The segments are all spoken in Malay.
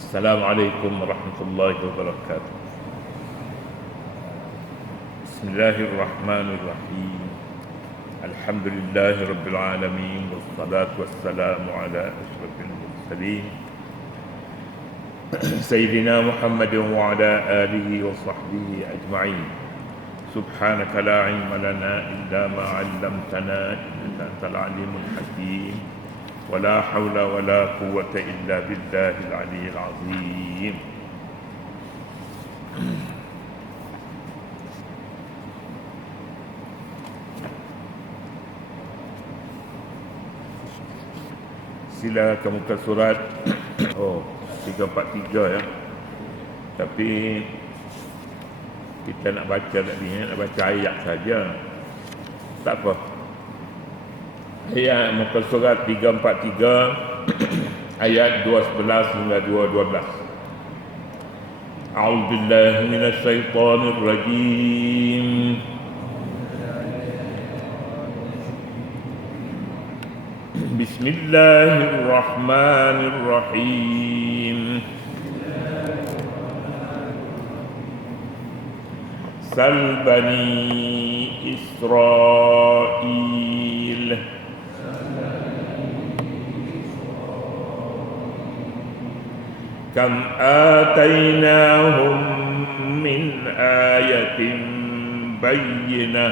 Assalamualaikum warahmatullahi wabarakatuh. Bismillahirrahmanirrahim. Alhamdulillahi rabbil alamin, wassalatu wassalamu ala asyrafil mursalin Sayyidina Muhammadin wa ala alihi wa sahbihi ajma'in. Subhanaka la ilma lana illa ma 'allamtana innaka antal alimul hakim. ولا حول ولا قوة إلا بالله العلي العظيم. Sila ke muka surat 343 ya. Tapi kita nak baca tadi nak baca ayat saja. Tak apa. Ayat muka surat 343 ayat 211 hingga 212. A'udzubillahi minasyaitonir rajim. Bismillahirrahmanirrahim. Sal bani Israil Kam atainahum min ayatin bayyinah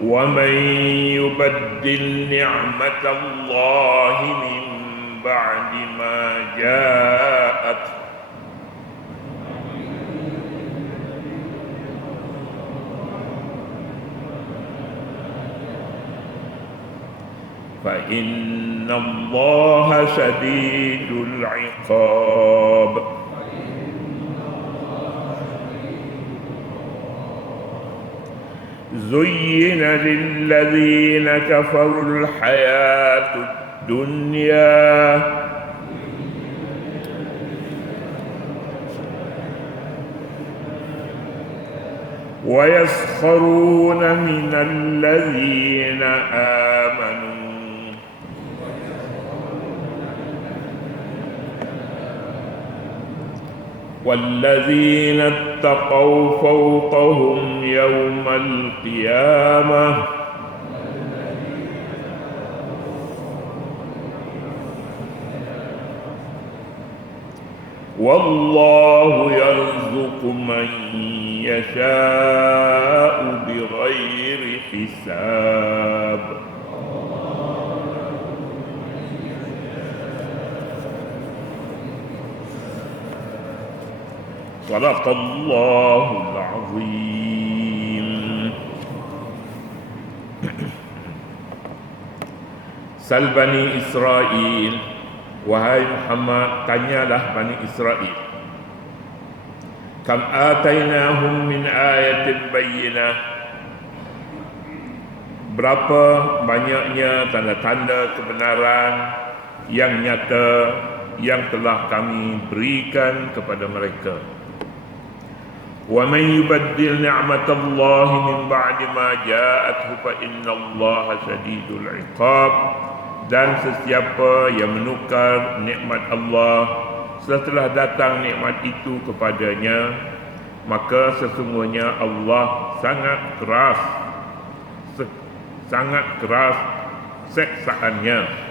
wa man yubaddil ni'matallahi min ba'di ma ja'at فإن الله شديد العقاب. زين للذين كفروا الحياة الدنيا ويسخرون من الذين آمنوا والذين اتقوا فوقهم يوم القيامة والله يرزق من يشاء بغير حساب. Sadaqallahul azim. Sal bani Israil, wahai Muhammad, tanyalah Bani Israel. Kam atainahum min ayatin bayyinah, berapa banyaknya tanda-tanda kebenaran yang nyata yang telah kami berikan kepada mereka. Wa man yubaddil ni'matallahi min ba'di ma ja'athu fa innallaha shadidul 'iqab. Dan sesiapa yang menukar nikmat Allah setelah datang nikmat itu kepadanya, maka sesungguhnya Allah sangat keras seksaannya.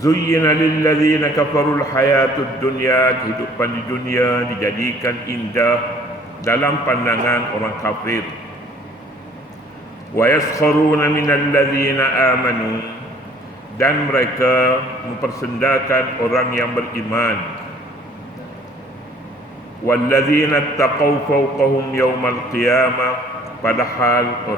Zuyyina lilladzina kafarul hayatud dunya, kehidupan di dunia dijadikan indah dalam pandangan orang kafir. Wa yaskharuna minal ladzina amanu, dan mereka mempersendakan orang yang beriman. Walladzina taqaw fawqahum yaumal qiyamah, padahal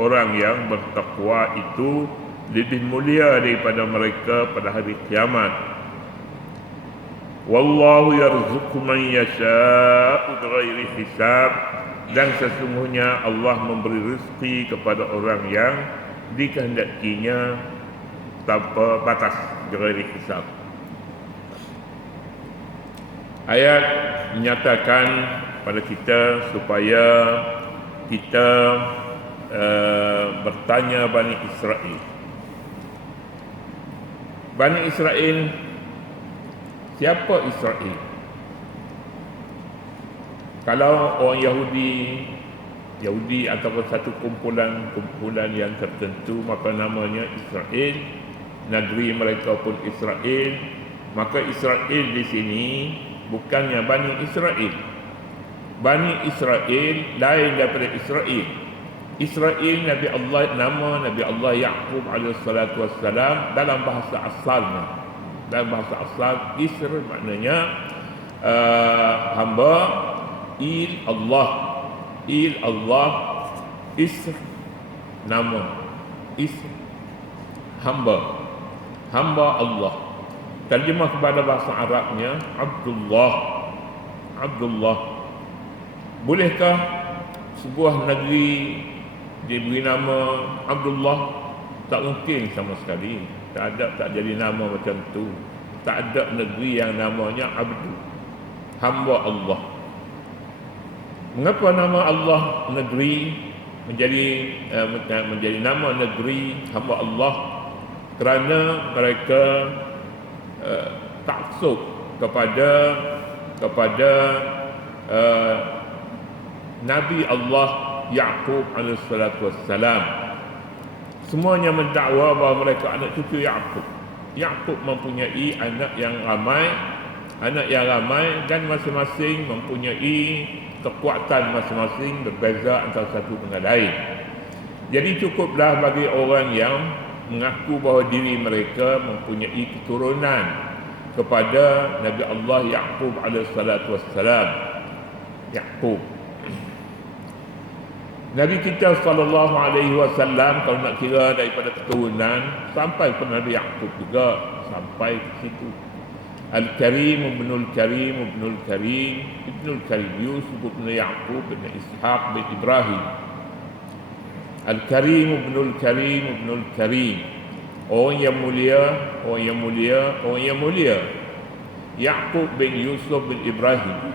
orang yang bertakwa itu lebih mulia daripada mereka pada hari kiamat. Wallahu yarzuqu man yasha'u bighairi hisab, dan sesungguhnya Allah memberi rezeki kepada orang yang dikehendakinya tanpa batas, bighairi hisab. Ayat menyatakan pada kita supaya kita bertanya Bani Israel. Bani Israel, siapa Israel? Kalau orang Yahudi ataupun satu kumpulan yang tertentu, maka namanya Israel. Negeri mereka pun Israel. Maka Israel di sini bukannya Bani Israel. Bani Israel lain daripada Israel. Israel nama Nabi Allah Yaqub alaihissalatu wassalam dalam bahasa asalnya. Dalam bahasa asal Isra maknanya hamba, Il Allah, Isr nama, Isr hamba Allah. Terjemah kepada bahasa Arabnya Abdullah. Bolehkah sebuah negeri diberi nama Abdullah? Tak mungkin sama sekali. Tak jadi nama macam tu. Tak ada negeri yang namanya Abdu, hamba Allah. Mengapa nama Allah negeri menjadi nama negeri hamba Allah? Kerana mereka taksub kepada Nabi Allah Yaqub alaihissalatu wassalam. Semuanya mendakwa bahawa mereka anak cucu Yaqub. Yaqub mempunyai anak yang ramai dan masing-masing mempunyai kekuatan masing-masing, berbeza antara satu dengan lain. Jadi cukuplah bagi orang yang mengaku bahawa diri mereka mempunyai keturunan kepada Nabi Allah Yaqub alaihissalatu wassalam. Yaqub, Nabi kita sallallahu alaihi wasallam, kalau nak kira daripada keturunan sampai kepada Nabi Yaqub juga, sampai ke situ. Al-Karim ibnul Karim Yusuf ibn Yaqub ibn Ishaq bin Ibrahim. Al-Karim ibnul Karim, orang yang mulia. Yaqub bin Yusuf bin Ibrahim.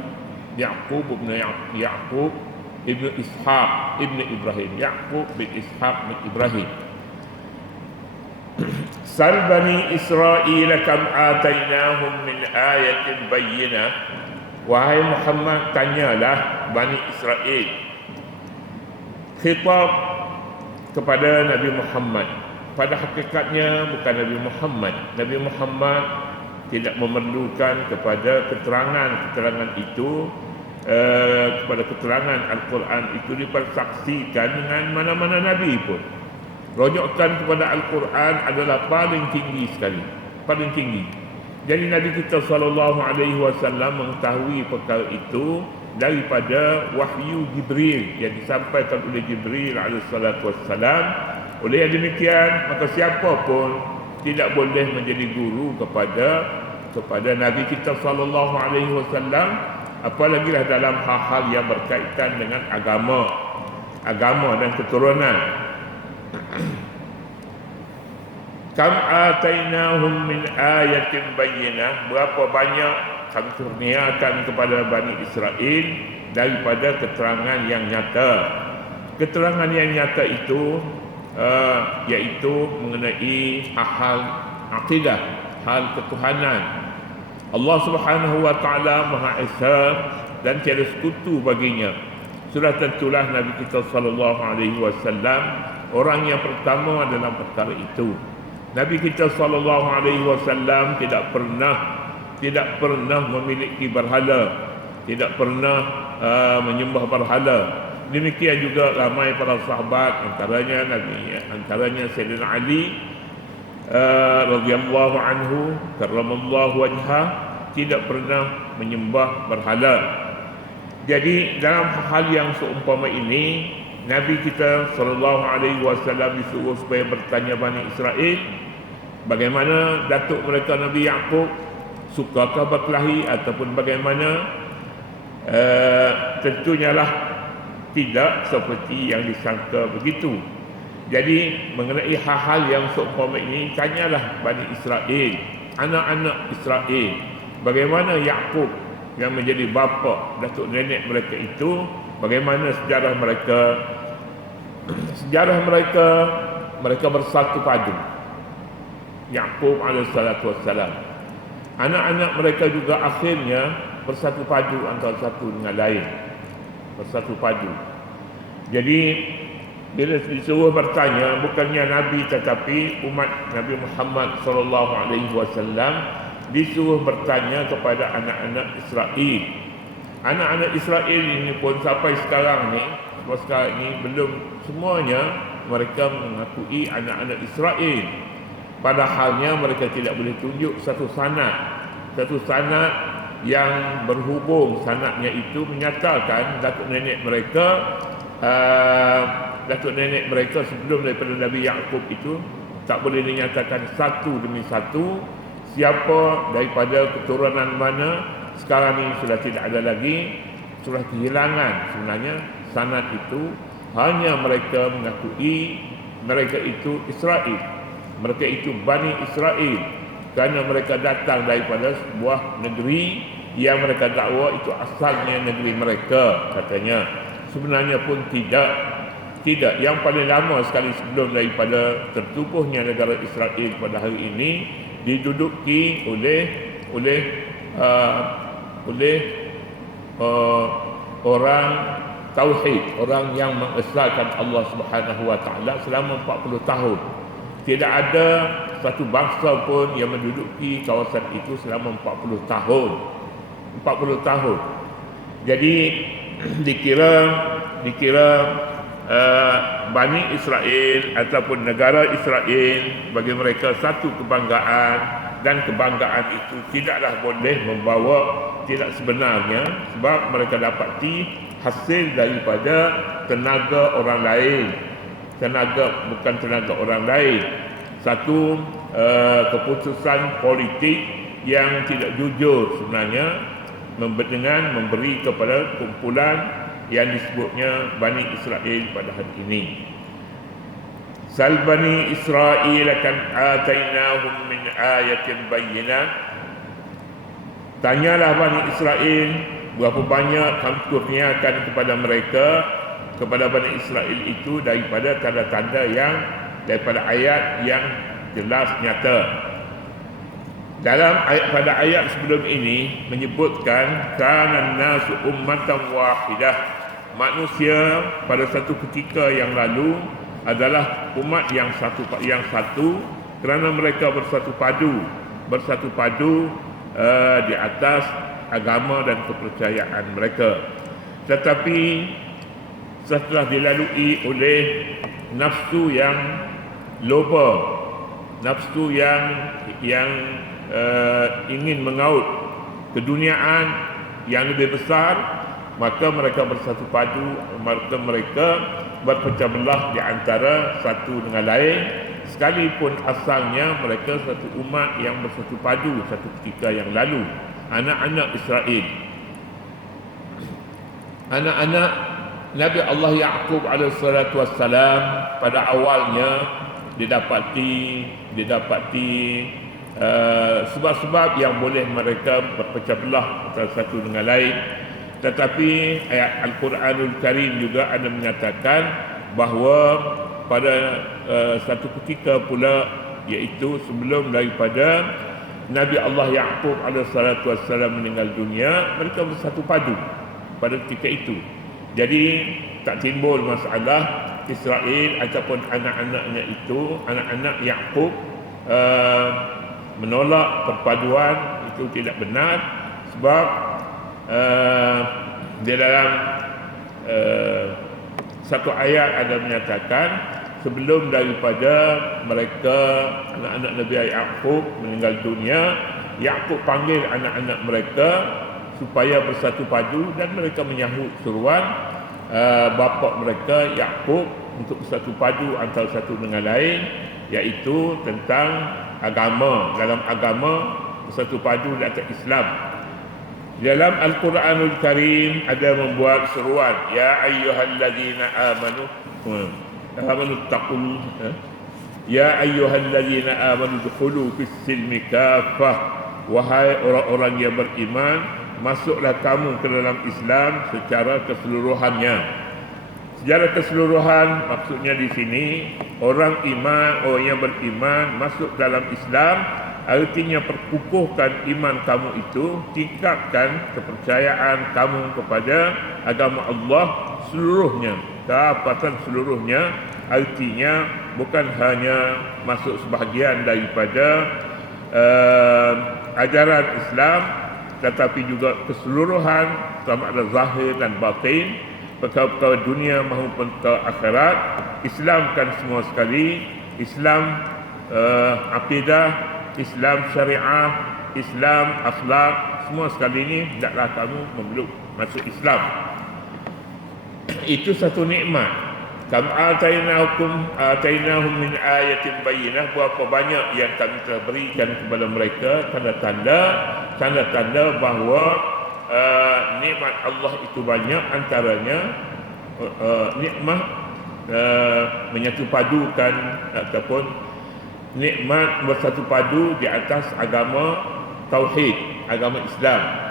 Yaqub ibn Ishaq ibn Ibrahim. Yaqub bin Ishaq bin Ibrahim. Sal Bani Israel kam atainahum min ayatin bayyinah. Wahai Muhammad, tanyalah Bani Israel. Khitab kepada Nabi Muhammad. Pada hakikatnya bukan Nabi Muhammad. Nabi Muhammad tidak memerlukan kepada keterangan itu, kepada keterangan Al-Quran itu dipersaksikan dengan mana-mana Nabi pun. Rujukan kepada Al-Quran adalah paling tinggi sekali, paling tinggi. Jadi Nabi kita SAW mengetahui perkara itu daripada wahyu Jibril yang disampaikan oleh Jibril alaihissalam. Oleh yang demikian, maka siapa pun tidak boleh menjadi guru kepada Nabi kita SAW, apalagi dalam hal-hal yang berkaitan dengan agama dan keturunan. Kam atainahum min ayatin bayyinah, berapa banyak kami kurniakan kepada Bani Israel daripada keterangan yang nyata. Keterangan yang nyata itu iaitu mengenai hal akidah, hal ketuhanan. Allah Subhanahu wa taala Maha Esa dan tiada sekutu baginya. Sudah tentulah Nabi kita sallallahu alaihi wasallam orang yang pertama dalam perkara itu. Nabi kita sallallahu alaihi wasallam tidak pernah memiliki berhala, tidak pernah menyembah berhala. Demikian juga ramai para sahabat, antaranya Sayyidina Ali radhiyallahu anhu karramallahu wajhah, tidak pernah menyembah berhala. Jadi dalam hal yang seumpama ini, Nabi kita sallallahu alaihi wasallam disuruh supaya bertanya Bani Israel, bagaimana datuk mereka Nabi Yaqub, sukakah berkelahi ataupun bagaimana? Tentunya lah tidak seperti yang disangka begitu. Jadi mengenai hal-hal yang seumpama ini, tanyalah Bani Israel, anak-anak Israel, bagaimana Yaqub yang menjadi bapa, datuk nenek mereka itu Bagaimana sejarah mereka? Sejarah mereka bersatu padu. Yaqub alaihissalatu wassalam, anak-anak mereka juga akhirnya bersatu padu antara satu dengan lain. Bersatu padu. Jadi bila disuruh bertanya, bukannya Nabi tetapi umat Nabi Muhammad sallallahu alaihi wasallam disuruh bertanya kepada anak-anak Israel. Anak-anak Israel ini pun sampai sekarang ni belum semuanya mereka mengakui anak-anak Israel. Padahalnya mereka tidak boleh tunjuk satu sanad yang berhubung. Sanadnya itu menyatakan datuk nenek mereka sebelum daripada Nabi Yaqub itu tak boleh dinyatakan satu demi satu siapa daripada keturunan mana. Sekarang ini sudah tidak ada lagi, sudah kehilangan. Sebenarnya sanad itu hanya mereka mengakui mereka itu Israel, mereka itu Bani Israel, kerana mereka datang daripada sebuah negeri yang mereka dakwa itu asalnya negeri mereka, katanya. Sebenarnya pun tidak. Yang paling lama sekali sebelum daripada tertubuhnya negara Israel pada hari ini diduduki oleh orang tauhid, orang yang mengesahkan Allah Subhanahu wa taala selama 40 tahun. Tidak ada satu bangsa pun yang menduduki kawasan itu selama 40 tahun. 40 tahun. Jadi dikira Bani Israel ataupun negara Israel bagi mereka satu kebanggaan, dan kebanggaan itu tidaklah boleh membawa tidak sebenarnya, sebab mereka dapati hasil daripada tenaga orang lain. Bukan tenaga orang lain, satu keputusan politik yang tidak jujur sebenarnya, dengan memberi kepada kumpulan yang disebutnya Bani Israel pada hari ini. Sal Bani Israel kan atainahum min ayatin bayyinah. Tanyalah Bani Israel berapa banyak kami kurniakan kepada mereka, kepada Bani Israel itu daripada tanda-tanda daripada ayat yang jelas nyata. Pada ayat sebelum ini menyebutkan kana nasu ummatan wahidah. Manusia pada satu ketika yang lalu adalah umat yang satu kerana mereka bersatu padu di atas agama dan kepercayaan mereka. Tetapi setelah dilalui oleh nafsu yang loba, nafsu yang ingin mengaut keduniaan yang lebih besar, maka mereka bersatu padu, mereka berpecah belah di antara satu dengan lain, sekalipun asalnya mereka satu umat yang bersatu padu satu ketika yang lalu. Anak-anak Israel, anak-anak Nabi Allah Yaqub alaihissalatu wassalam, pada awalnya didapati sebab-sebab yang boleh mereka berpecah belah antara satu dengan lain. Tetapi ayat Al-Quranul Karim juga ada menyatakan bahawa pada satu ketika pula, iaitu sebelum daripada Nabi Allah Yaqub alaihissalatu wassalam meninggal dunia, mereka bersatu padu pada ketika itu. Jadi tak timbul masalah Israel ataupun anak-anaknya itu, anak-anak Yaqub menolak perpaduan. Itu tidak benar, sebab di dalam satu ayat ada menyatakan sebelum daripada mereka, anak-anak Nabi Yaqub meninggal dunia, Yaqub panggil anak-anak mereka supaya bersatu padu, dan mereka menyahut seruan bapa mereka Yaqub untuk bersatu padu antara satu dengan lain, iaitu tentang agama. Dalam agama bersatu padu di atas Islam. Dalam Al-Quranul Karim ada membuat seruan, ya ayyuhalladzina amanu taqul, ya ayyuhalladzina amanu dukhulu fis silmi kaffah, wahai orang-orang yang beriman, masuklah kamu ke dalam Islam secara keseluruhannya. Secara keseluruhan maksudnya di sini orang yang beriman masuk dalam Islam, artinya perkukuhkan iman kamu itu, tingkatkan kepercayaan kamu kepada agama Allah seluruhnya, keapatan seluruhnya, artinya bukan hanya masuk sebahagian daripada ajaran Islam, tetapi juga keseluruhan sama ada zahir dan batin, perkara-perkara dunia maupun perkara akhirat. Islamkan semua sekali. Islam akidah, Islam syariah, Islam akhlak, semua sekali ini hendaklah kamu memeluk masuk Islam. Itu satu nikmat. Kam atainahum min ayatin bayyinah, berapa banyak yang kami telah berikan kepada mereka tanda-tanda bahawa nikmat Allah itu banyak, antaranya nikmat menyatu padukan ataupun nikmat bersatu padu di atas agama tauhid, agama Islam.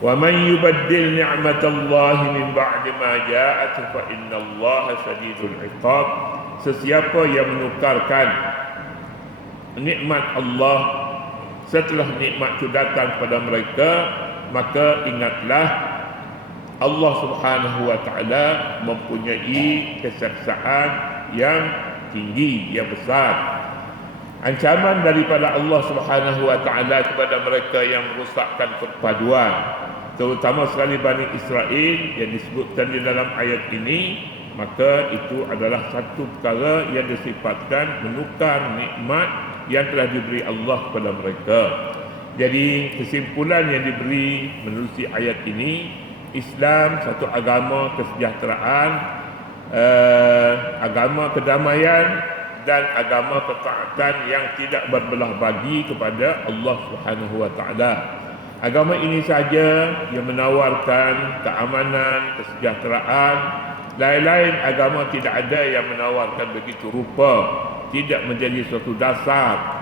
Wa man yubaddil ni'matallahi min ba'di ma ja'at fa innallaha shadidul 'iqab. Sesiapa yang menukarkan nikmat Allah setelah nikmat itu datang pada mereka, maka ingatlah Allah Subhanahu wa taala mempunyai kesaksaan yang tinggi, yang besar. Ancaman daripada Allah Subhanahu wa taala kepada mereka yang merosakkan perpaduan, terutama sekali Bani Israel yang disebutkan di dalam ayat ini, maka itu adalah satu perkara yang disifatkan menukar nikmat yang telah diberi Allah kepada mereka. Jadi kesimpulan yang diberi menerusi ayat ini, Islam satu agama kesejahteraan, agama kedamaian dan agama ketaatan yang tidak berbelah bagi kepada Allah Subhanahu wa taala. Agama ini saja yang menawarkan keamanan, kesejahteraan. Lain-lain agama tidak ada yang menawarkan begitu rupa, tidak menjadi suatu dasar.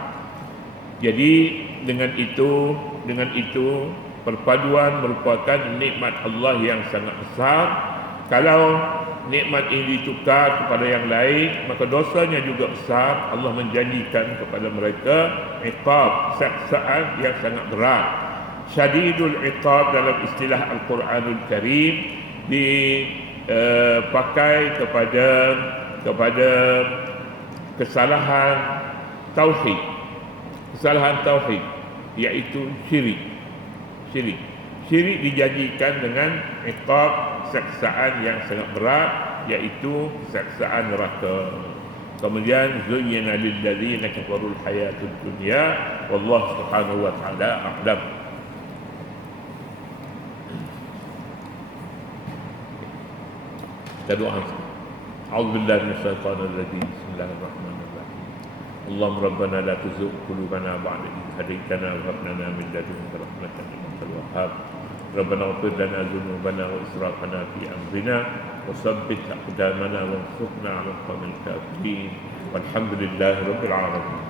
Jadi dengan itu perpaduan merupakan nikmat Allah yang sangat besar. Kalau nikmat ini ditukar kepada yang lain, maka dosanya juga besar. Allah menjanjikan kepada mereka iqab, siksaan yang sangat berat. Syadidul iqab dalam istilah Al-Quranul Karim dipakai kepada kesalahan tauhid, iaitu syirik dijanjikan dengan iqab, siksaan yang sangat berat, iaitu siksaan neraka. Kemudian zuyyina lil ladzina kafarul hayatud dunya wallahu subhanahu wa ta'ala a'lam. Doa. A'udzubillahi minasyaitonir rajim. Bismillahirrahmanirrahim. Allahumma rabbana la tuzigh qulubana ba'da idh hadaytana wa hab lana min ladunka rahmatan innaka wahhab. ربنا اغفر لنا ذنوبنا وإسرافنا في أمرنا وثبت أقدامنا وانصرنا على القوم الكافرين والحمد لله رب العالمين.